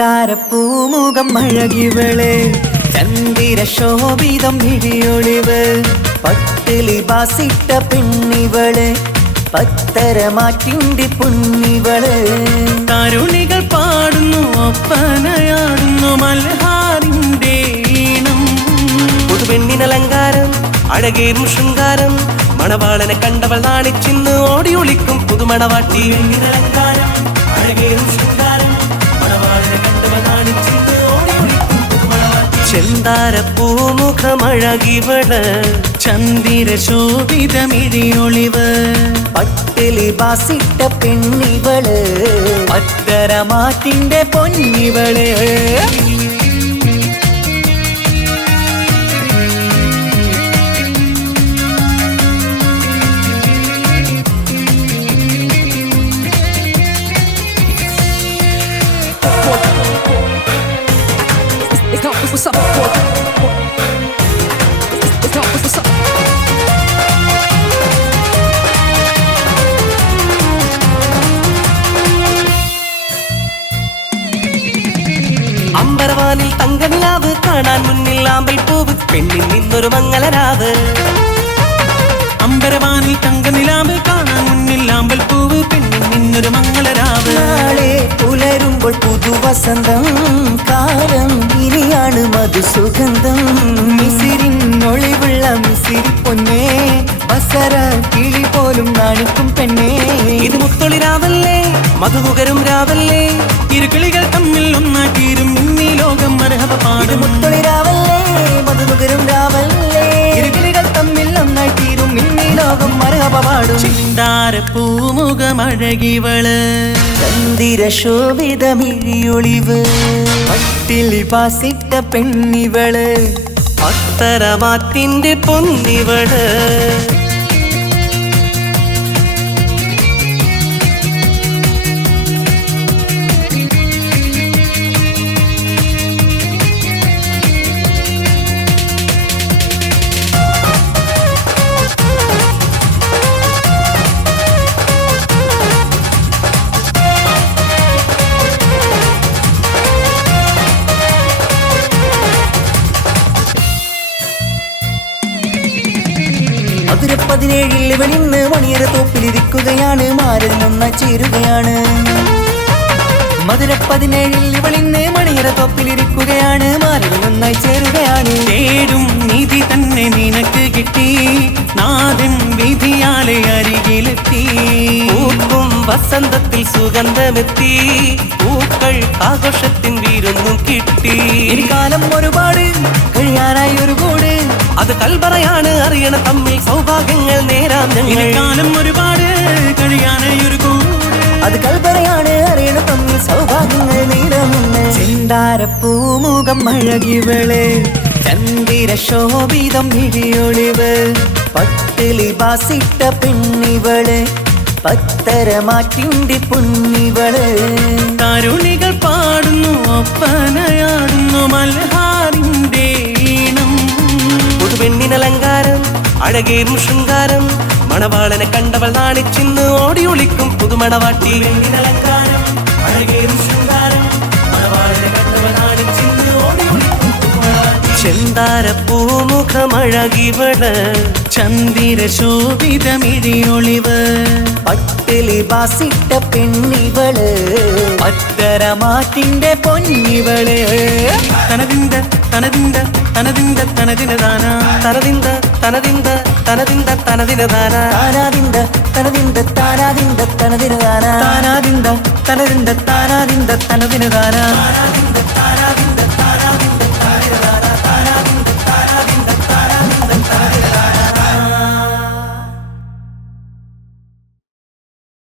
ചെന്താരപ്പൂമുഖം അഴകിവള് ചന്ദിര ശോഭിതം ഇടിയൊളിവ് പട്ടിലി ബാസിട്ട പെണ്ണിവള് പത്തരമാറ്റിന്റെ പൊന്നിവള് തരുണികൾ പാടുന്നു ഒപ്പനയാടുന്നു മൽഹാറിന്റെ ഈണം പുതുപെണ്ണിനലങ്കാരം അഴകേറും ശൃംഗാരം മണവാളനെ കണ്ടവൾ നാണിച്ചിന്ന് ഓടി ഒളിക്കും പുതുമണവാട്ടി അലങ്കാരം അഴകേറും ശൃംഗാരം മണവാളനെ കണ്ടവൾ നാണിച്ചിന്ന് ഓടി ഒളിക്കും പുതുമണവാട്ടി ചെന്താരപ്പൂമുഖമഴകിവള് ചന്ദിര ശോഭിതമിഴിയൊളിവ് പട്ടിലി ബാസിട്ട പെണ്ണിവള് പത്തരമാറ്റിന്റെ പൊന്നിവള് What's up? What's up? അമ്പരവാനിൽ തങ്കനിലാവ് കാണാൻ മുന്നിൽ ആമ്പൽ പൂവ് പെണ്ണിൽ നിന്നൊരു മംഗളരാവ് അമ്പരവാനിൽ തങ്കനിലാവ് കാണാൻ മുന്നിൽ ആമ്പൽ പൂവ് പെണ്ണിൽ നിന്നൊരു മംഗളരാവ് നാളെ പുലരുമ്പോൾ പുതുവസന്തം കാലം ഇനിയാണ് മധുസുഗന്ധം മിസിരിനൊളിവുള്ള മിസിരി പൊന്നേ വസര കിളി പോലും നാണിക്കും പെണ്ണേ ഇത് മുത്തൊളിരാവല്ലേ മധുമുകരും രാവല്ലേ ഇരുകിളികൾ തമ്മിൽ ഒന്നാക്കിയിരും ഇന്നീ ലോകം മരഹബ ഇത് പാടും മുത്തൊളിരാവല്ലേ മധുമുകരും രാവല്ലേ ഇരുകിളികൾ തമ്മിൽ ഒന്നായി തീരും ഇന്നീ ലോകം മരഹബ പാടും ചെന്താരപ്പൂമുഖമഴകിവള് ചന്ദിര ശോഭിതമിഴിയൊളിവ് പട്ടിലി ബാസിട്ട പെണ്ണിവള് പത്തരമാറ്റിന്റെ പൊന്നിവള് മധുര 17 ഇവളിന്ന് മണിയറ തോപ്പിലിരിക്കുകയാണ് മാരനൊന്നായി ചേരുകയാണ് മധുര 17 ഇവളിന്ന് മണിയറ തോപ്പിലിരിക്കുകയാണ് മാരനൊന്നായി ചേരുകയാണ് തേടും നിധി തന്നെ നിനക്ക് കിട്ടി നാദൻ വിധിയാലെ അരികിലെത്തി പൂക്കും വസന്തത്തിൽ സുഗന്ധമെത്തി പൂക്കൾ ആഘോഷത്തിൻ വീരൊന്നും കിട്ടി ഒരു കാലം ഒരുപാട് കഴിയാനായി ഒരു കൂട് അത് കൽബറയാണ് അറിയണ തമ്മിൽ സൗഭാഗ്യങ്ങൾ നേരാം ഞങ്ങൾ കാലം ഒരുപാട് കഴിയാനായി ഒരു കൂട് അത് കൽപ്പറയാണ് അറിയണ തമ്മിൽ സൗഭാഗ്യങ്ങൾ നീരമുന്ന് ചെന്താരപ്പൂമുഖം അഴകിവള് ചന്ദിര ശോഭിതം ഇടിയൊളിവ് പട്ടിലി ബാസിട്ട പെണ്ണിവള് പത്തരമാറ്റിന്റെ പൊന്നിവള് തരുണികൾ പാടുന്നു ഒപ്പനയാടുന്നു മൽഹാറിന്റെ ഈണം പുതുപെണ്ണിനലങ്കാരം അഴകേറും ശൃംഗാരം മണവാളനെ കണ്ടവൾ നാണിച്ചിന്ന് ഓടി ഒളിക്കും പുതുമണവാട്ടി അലങ്കാരം അഴകേറും ശൃംഗാരം മണവാളനെ കണ്ടവൾ നാണിച്ചിന്ന് ഓടി ഒളിക്കും പുതുമണവാട്ടി. ചെന്താരപ്പൂമുഖമഴകിവള് ചന്ദിര ശോഭിതമിഴിയൊളിവ് പട്ടിലി ബാസിട്ട പെണ്ണിവള് പത്തരമാറ്റിന്റെ പൊന്നിവള് തനതിന്ത തനതിന്ത തനതിന്ത തനതിനദാന തനതിന്ത തനതിന്ത തനതിന്ത തനതിനദാന താനാദിന്ത തനതിന്ത താനാദിന്ത തനതിനദാന താനാദിന്ത തനതിന്ത താനാദിന്ത തനതിനദാന